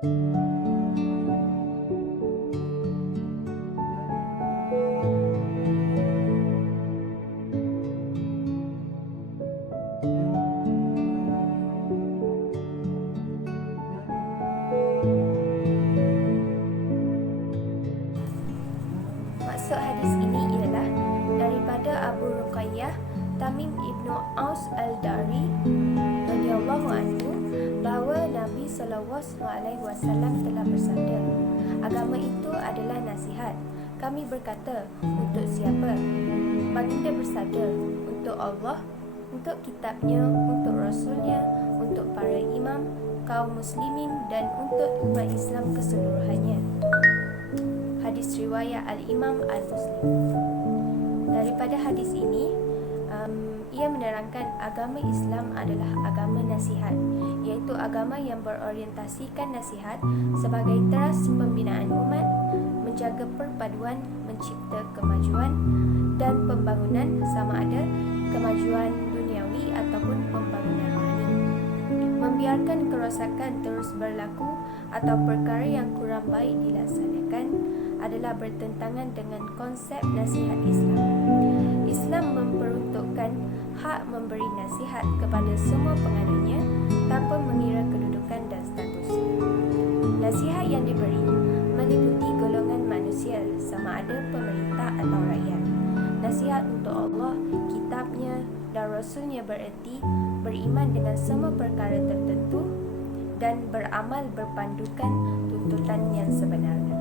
Maksud hadis ini ialah daripada Abu Ruqayyah Tamim ibnu Aus al-Dari radhiyallahu anhu bahawa Nabi SAW telah bersabda, agama itu adalah nasihat. Kami berkata, untuk siapa? Baginda bersabda, untuk Allah, untuk kitabnya, untuk rasulnya, untuk para imam, kaum muslimin dan untuk umat Islam keseluruhannya. Hadis riwayat Al-Imam Al-Muslim. Daripada hadis ini, ia menerangkan agama Islam adalah agama nasihat, iaitu agama yang berorientasikan nasihat sebagai teras pembinaan umat, menjaga perpaduan, mencipta kemajuan dan pembangunan, sama ada kemajuan duniawi ataupun pembangunan rohani. Membiarkan kerosakan terus berlaku atau perkara yang kurang baik dilaksanakan adalah bertentangan dengan konsep nasihat Islam. Islam memperuntukkan hak memberi nasihat kepada semua penganutnya tanpa mengira kedudukan dan status. Nasihat yang diberi meliputi golongan manusia, sama ada pemerintah atau rakyat. Nasihat untuk Allah, kitabnya dan rasulnya bererti beriman dengan semua perkara tertentu dan beramal berpandukan tuntutan yang sebenarnya.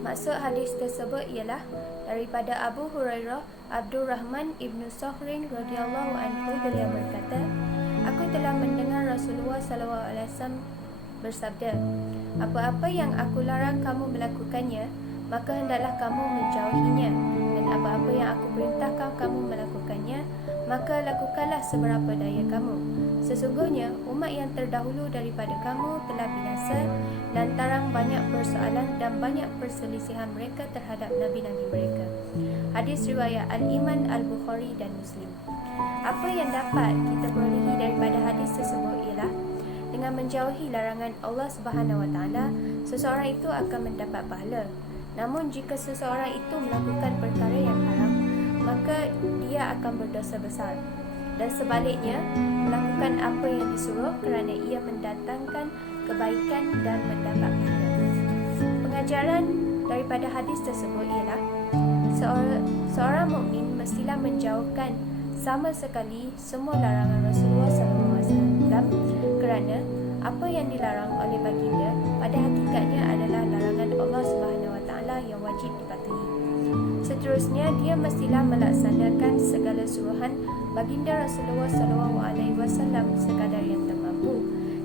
Maksud hadis tersebut ialah daripada Abu Hurairah Abdurrahman ibnu Sakhrin radhiyallahu anhu, beliau berkata, aku telah mendengar Rasulullah SAW bersabda, apa-apa yang aku larang kamu melakukannya, maka hendaklah kamu menjauhinya, dan apa-apa yang aku perintahkan kamu melakukannya, maka lakukanlah seberapa daya kamu. Sesungguhnya umat yang terdahulu daripada kamu telah binasa lantaran banyak persoalan dan banyak perselisihan mereka terhadap nabi-nabi mereka. Hadis riwayat Al-Imam Al-Bukhari dan Muslim. Apa yang dapat kita perolehi daripada hadis tersebut ialah dengan menjauhi larangan Allah Subhanahu Wa Taala, seseorang itu akan mendapat pahala. Namun jika seseorang itu melakukan perkara yang haram, maka dia akan berdosa besar. Dan sebaliknya, melakukan apa yang disuruh kerana ia mendatangkan kebaikan dan mendapat pahala. Pengajaran daripada hadis tersebut ialah seorang mukmin mestilah menjauhkan sama sekali semua larangan Rasulullah SAW, kerana apa yang dilarang oleh baginda pada hakikatnya adalah larangan Allah Subhanahu Wa Taala yang wajib dipatuhi. Seterusnya, dia mestilah melaksanakan segala suruhan baginda Rasulullah SAW sekadar yang termampu,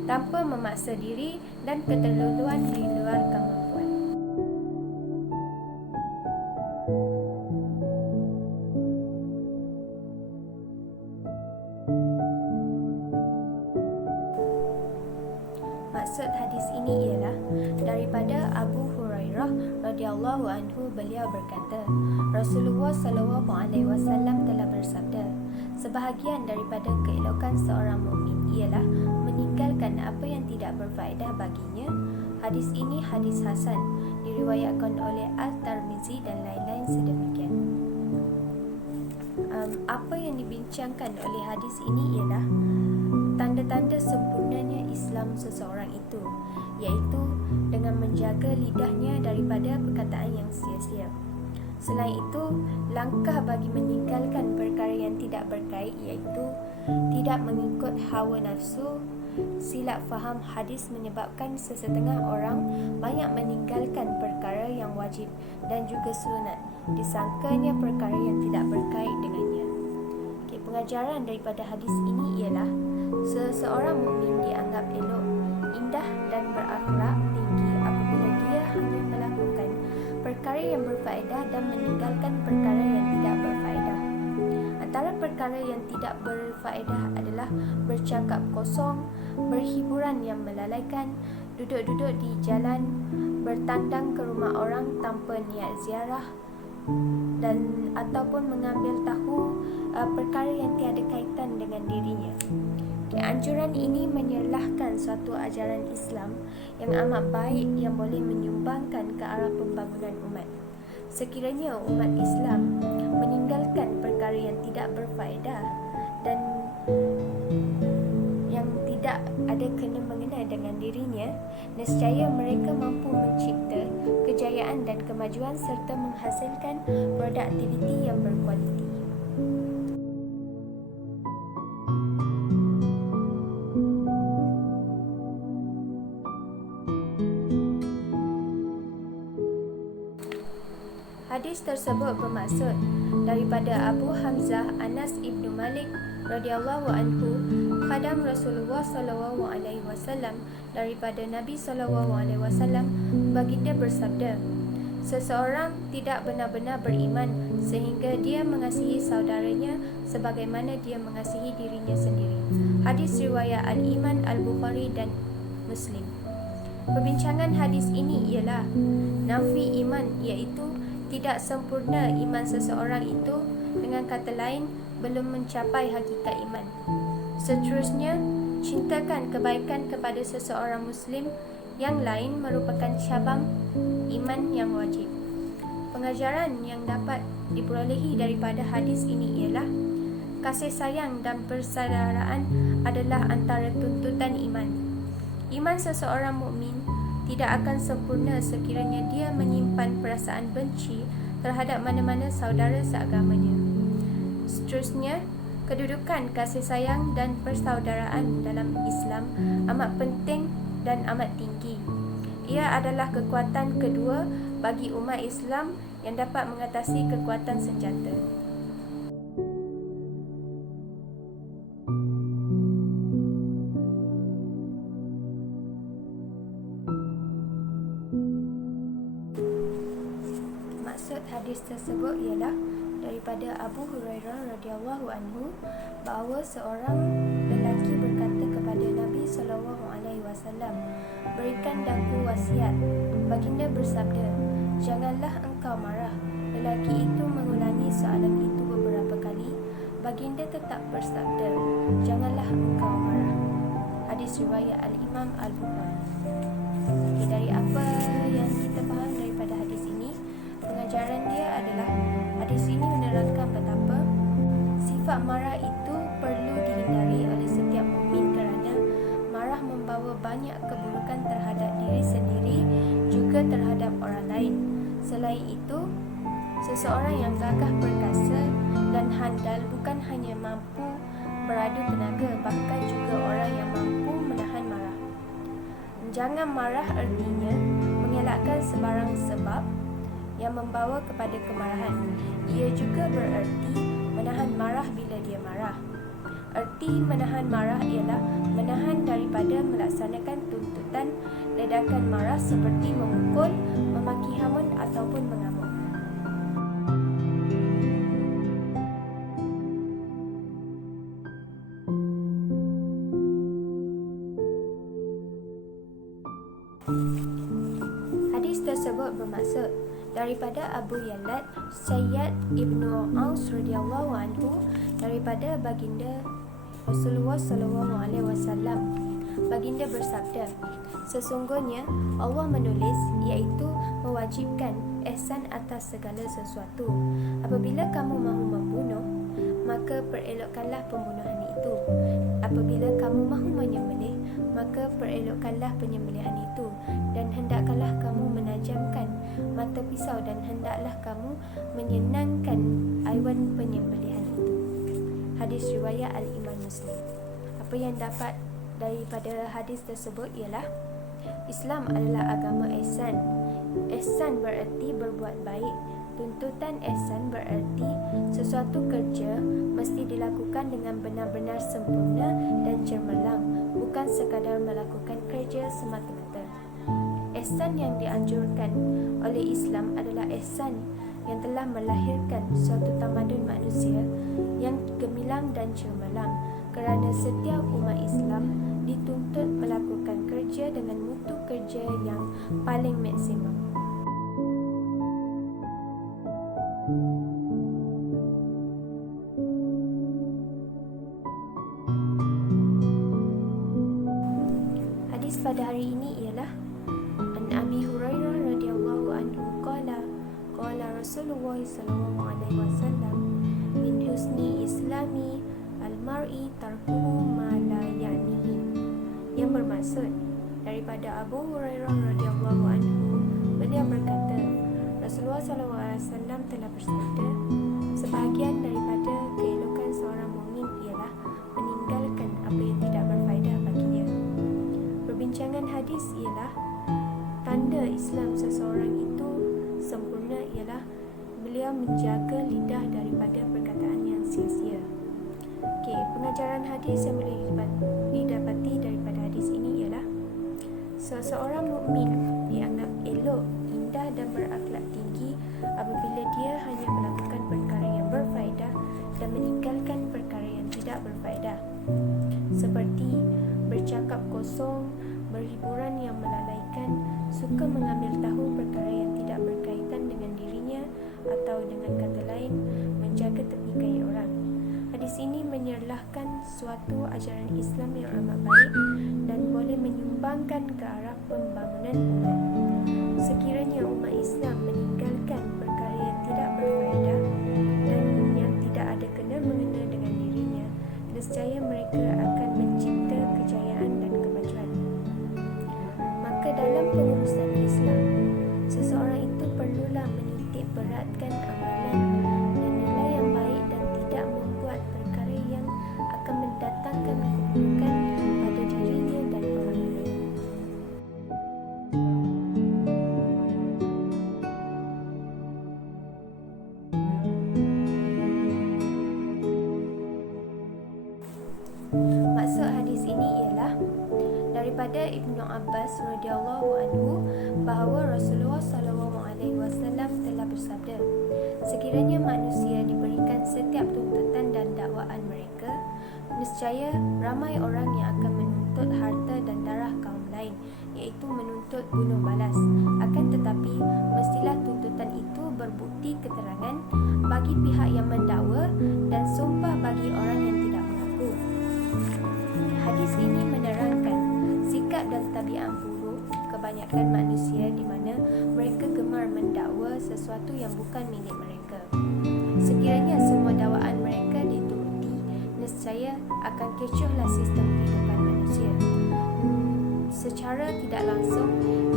tanpa memaksa diri dan keterlaluan di luar kemampuan. Maksud hadis ini ialah daripada Abu Hurairah radhiyallahu anhu, beliau berkata, Rasulullah SAW telah bersabda, sebahagian daripada keelokan seorang mukmin ialah meninggalkan apa yang tidak berfaedah baginya. Hadis ini hadis hasan, diriwayatkan oleh Al-Tirmizi dan lain-lain sedemikian. Apa yang dibincangkan oleh hadis ini ialah tanda-tanda sempurnanya Islam seseorang itu, iaitu dengan menjaga lidahnya daripada perkataan yang sia-sia. Selain itu, langkah bagi meninggalkan perkara yang tidak berkait iaitu tidak mengikut hawa nafsu. Silap faham hadis menyebabkan sesetengah orang banyak meninggalkan perkara yang wajib dan juga sunat, disangkanya perkara yang tidak berkait dengannya. Pengajaran daripada hadis ini ialah seseorang mukmin dianggap elok, indah dan berakhlak tinggi apabila dia hanya melakukan perkara yang berfaedah dan meninggalkan perkara yang tidak berfaedah. Antara perkara yang tidak berfaedah adalah bercakap kosong, berhiburan yang melalaikan, duduk-duduk di jalan, bertandang ke rumah orang tanpa niat ziarah, dan ataupun mengambil tahu perkara yang tiada kaitan dengan dirinya. Anjuran ini menyelahkan suatu ajaran Islam yang amat baik yang boleh menyumbangkan ke arah pembangunan umat. Sekiranya umat Islam meninggalkan perkara yang tidak berfaedah dan yang tidak ada kena-mengena dengan dirinya, nescaya mereka mampu mencipta kejayaan dan kemajuan serta menghasilkan produktiviti yang berkualiti. Hadis tersebut bermaksud daripada Abu Hamzah Anas ibnu Malik radhiyallahu anhu, khadam Rasulullah sallallahu alaihi wasallam, daripada Nabi sallallahu alaihi wasallam, baginda bersabda, seseorang tidak benar-benar beriman sehingga dia mengasihi saudaranya sebagaimana dia mengasihi dirinya sendiri. Hadis riwayat Al-Iman Al-Bukhari dan Muslim. Perbincangan hadis ini ialah nafi iman, iaitu tidak sempurna iman seseorang itu, dengan kata lain belum mencapai hakikat iman. Seterusnya, cintakan kebaikan kepada seseorang Muslim yang lain merupakan cabang iman yang wajib. Pengajaran yang dapat diperolehi daripada hadis ini ialah kasih sayang dan persaudaraan adalah antara tuntutan iman. Iman seseorang mukmin tidak akan sempurna sekiranya dia menyimpan perasaan benci terhadap mana-mana saudara seagamanya. Seterusnya, kedudukan kasih sayang dan persaudaraan dalam Islam amat penting dan amat tinggi. Ia adalah kekuatan kedua bagi umat Islam yang dapat mengatasi kekuatan senjata. Maksud hadis tersebut ialah daripada Abu Hurairah radhiyallahu anhu bahawa seorang lelaki berkata kepada Nabi sallallahu alaihi wasallam, "Berikan daku wasiat." Baginda bersabda, "Janganlah engkau marah." Lelaki itu mengulangi soalan itu beberapa kali. Baginda tetap bersabda, "Janganlah engkau marah." Hadis riwayat Al-Imam Al-Bukhari. Dari apa yang kita faham daripada hadis ini, pengajaran dia adalah hadis ini menerangkan betapa sifat marah itu perlu dihindari oleh setiap mukmin kerana marah membawa banyak keburukan terhadap diri sendiri juga terhadap orang lain. Selain itu, seseorang yang gagah perkasa dan handal bukan hanya mampu beradu tenaga, bahkan juga orang yang mampu menahan marah. Jangan marah artinya mengelakkan sebarang sebab yang membawa kepada kemarahan. Ia juga bererti menahan marah bila dia marah. Erti menahan marah ialah menahan daripada melaksanakan tuntutan ledakan marah seperti memukul, memaki hamun ataupun mengamuk. Hadis tersebut bermaksud daripada Abu Yalad Sayyid Ibnu Aus radhiyallahu anhu, daripada baginda Rasulullah sallallahu alaihi wasallam. Baginda bersabda, sesungguhnya Allah menulis, iaitu mewajibkan ihsan atas segala sesuatu. Apabila kamu mahu membunuh, maka perelokkanlah pembunuhan itu. Apabila kamu mahu menyembelih, maka perelokkanlah penyembelihan itu. Dan hendaklah kamu menajamkan mata pisau, dan hendaklah kamu menyenangkan aiwan penyembelihan itu. Hadis riwayat Al-Imam Muslim. Apa yang dapat daripada hadis tersebut ialah Islam adalah agama ihsan. Ihsan bererti berbuat baik. Tuntutan ihsan bererti sesuatu kerja mesti dilakukan dengan benar-benar sempurna dan cemerlang, bukan sekadar melakukan kerja semata-mata. Ihsan yang dianjurkan oleh Islam adalah ihsan yang telah melahirkan suatu tamadun manusia yang gemilang dan cemerlang, kerana setiap umat Islam dituntut melakukan kerja dengan mutu kerja yang paling maksimum. Hadis pada hari ini ialah An Abi Hurairah radhiyallahu anhu qala Rasulullah sallallahu alaihi wasallam min husni islami al-mar'i tarkuhu ma la ya'nihi, yang bermaksud daripada Abu Hurairah radhiyallahu anhu, beliau berkata, Rasulullah sallallahu alaihi wasallam telah bersabda, sebahagian daripada keelokan seorang mukmin ialah meninggalkan apa yang tidak berfaedah baginya. Perbincangan hadis ialah tanda Islam seseorang itu sempurna ialah beliau menjaga lidah daripada perkataan yang sia-sia. Pengajaran hadis yang boleh didapati daripada hadis ini ialah seseorang mukmin dianggap elok, indah dan berakhlak tinggi apabila dia hanya melakukan perkara yang berfaedah dan meninggalkan perkara yang tidak berfaedah, seperti bercakap kosong, berhiburan yang melalaikan, suka mengambil tahu perkara yang tidak berkaitan dengan dirinya, atau dengan kata lain, menjaga tepikai orang. Hadis ini menyerlahkan suatu ajaran Islam yang amat baik dan boleh menyumbangkan ke arah pembangunan umat. Sekiranya umat Islam meninggalkan perkara yang tidak berfaedah dan yang tidak ada kena-mengena dengan dirinya, nescaya mereka akan mencipta kejayaan dan kemajuan. Maka dalam pengurusan Islam, seseorang itu perlulah menitik beratkan amalan dan nilai yang baik dan tidak membuat perkara yang akan mendatangkan keburukan pada dirinya dan orang lain. Maksud hadis ini ialah daripada Ibnu Abbas radhiyallahu anhu bahawa Rasulullah sallallahu alaihi wasallam telah bersabda, sekiranya manusia diberikan setiap tuntutan dan dakwaan mereka, nescaya ramai orang yang akan menuntut harta dan darah kaum lain, iaitu menuntut bunuh balas. Akan tetapi mestilah tuntutan itu berbukti keterangan bagi pihak yang mendakwa dan sumpah bagi orang yang tidak mengaku. Hadis ini menerangkan sikap dan tabiat buruk kebanyakan manusia di mana mereka gemar mendakwa sesuatu yang bukan milik mereka. Sekiranya semua dakwaan mereka dituruti, nescaya akan kecohlah sistem kehidupan manusia. Secara tidak langsung,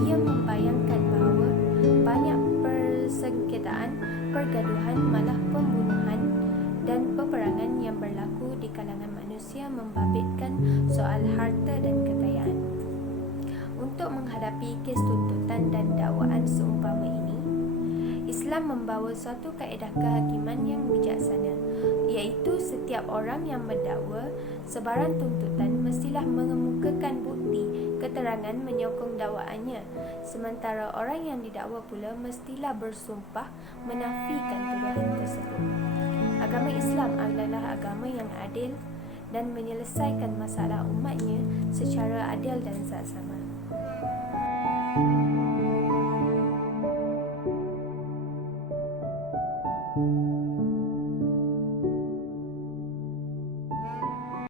ia membayangkan bahawa banyak persengketaan, pergaduhan, malah pembunuhan dan peperangan yang berlaku di kalangan manusia membabitkan soal harta dan kekayaan. Untuk menghadapi kes tuntutan dan dakwaan seumpama ini, Islam membawa suatu kaedah kehakiman yang bijaksana, iaitu setiap orang yang mendakwa sebarang tuntutan mestilah mengemukakan bukti keterangan menyokong dakwaannya, sementara orang yang didakwa pula mestilah bersumpah menafikan tuduhan tersebut. Agama Islam adalah agama yang adil dan menyelesaikan masalah umatnya secara adil dan saksama.